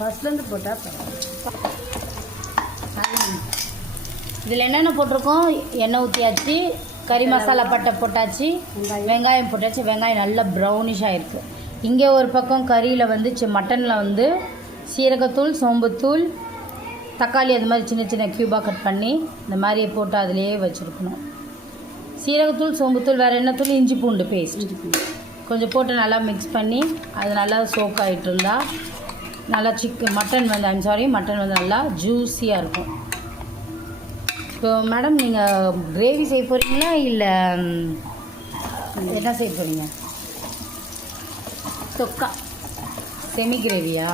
ஃபஸ்ட்லேருந்து போட்டால் பரவாயில்ல. இதில் என்னென்ன போட்டிருக்கோம்? எண்ணெய் ஊற்றியாச்சு, கறி மசாலா பட்டை போட்டாச்சு, வெங்காயம் போட்டாச்சு. வெங்காயம் நல்லா ப்ரௌனிஷாக இருக்குது. இங்கே ஒரு பக்கம் கறியில் வந்து மட்டனில் வந்து சீரகத்தூள், சோம்புத்தூள், தக்காளி அது மாதிரி சின்ன சின்ன க்யூபாக கட் பண்ணி இந்த மாதிரி போட்டு அதிலேயே வச்சுருக்கணும். சீரகத்தூள், சோம்புத்தூள், வேறு என்ன தூள்? இஞ்சி பூண்டு பேஸ்ட் கொஞ்சம் போட்டு நல்லா மிக்ஸ் பண்ணி அது நல்லா சோக் ஆகிட்டு இருந்தால் நல்லா மட்டன் வந்து நல்லா ஜூஸியாக இருக்கும். இப்போ மேடம் நீங்கள் கிரேவி செய்ய போகிறீங்களா இல்லை என்ன செய்ய போகிறீங்க? தொக்கா செமி கிரேவியா?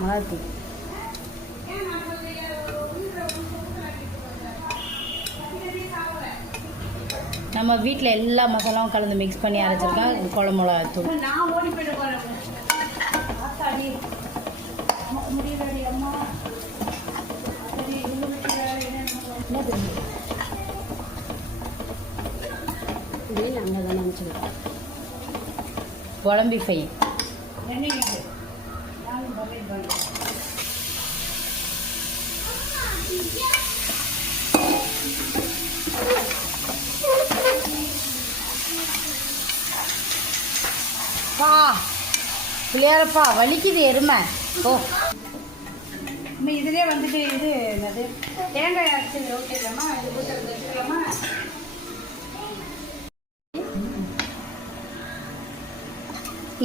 மிளகாத்தூள் நம்ம வீட்டில் எல்லா மசாலாவும் கலந்து மிக்ஸ் பண்ணி அரைச்சிருக்கேன். குழம்பு மிளகாத்தூள். குழம்பு ஃப்ரை பா பிள்ளையாரப்பா வலிக்குது எருமை. ஓ நம்ம இதிலே வந்துட்டு இது என்னது தேங்காய் அரைச்சி ஊற்றிடலாமா? இது ஊற்றுறது வச்சுக்கலாமா?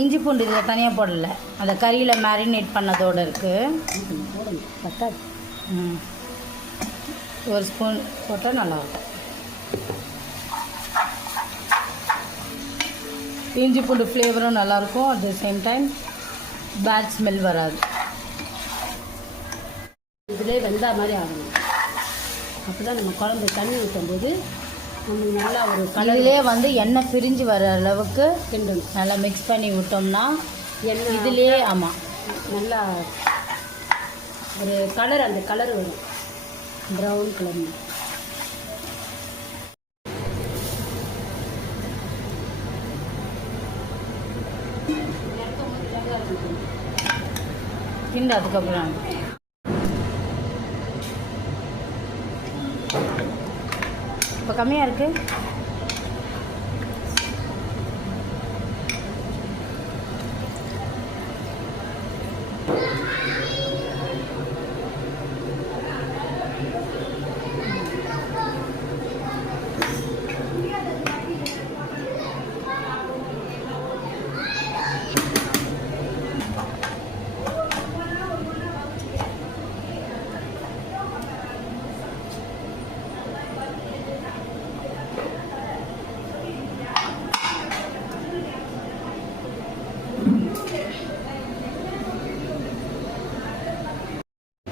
இஞ்சி பூண்டு இதில் தனியாக போடலை, அந்த கறியில் மேரினேட் பண்ணதோடு இருக்குது. பத்தாது. ஒரு ஸ்பூன் போட்டால் நல்லாயிருக்கும். இஞ்சி பூண்டு ஃப்ளேவரும் நல்லாயிருக்கும். At the same time bad smell வராது. இதிலே வெந்தா மாதிரி ஆகணும். அப்போ தான் நம்ம குழம்பு தண்ணி ஊற்றும் போது நம்மளுக்கு நல்லா ஒரு கலர்லேயே வந்து எண்ணெய் பிரிஞ்சு வர அளவுக்கு கிண்டணும். நல்லா மிக்ஸ் பண்ணி விட்டோம்னா எண்ணெய் இதுலேயே ஆமாம் நல்லா ஒரு கலர், அந்த கலர் வரும் ப்ரௌன் கலர். கிண்டு அதுக்கப்புறம் இப்போ கம்மியாக இருக்குது.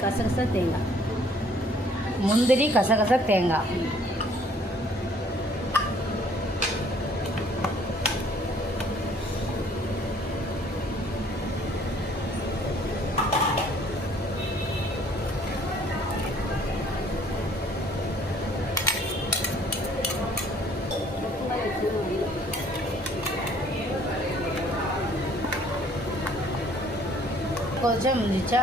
கசகசா தேங்காய், முந்திரி, கசகசா, தேங்காய். கொஞ்சம் முடிச்சா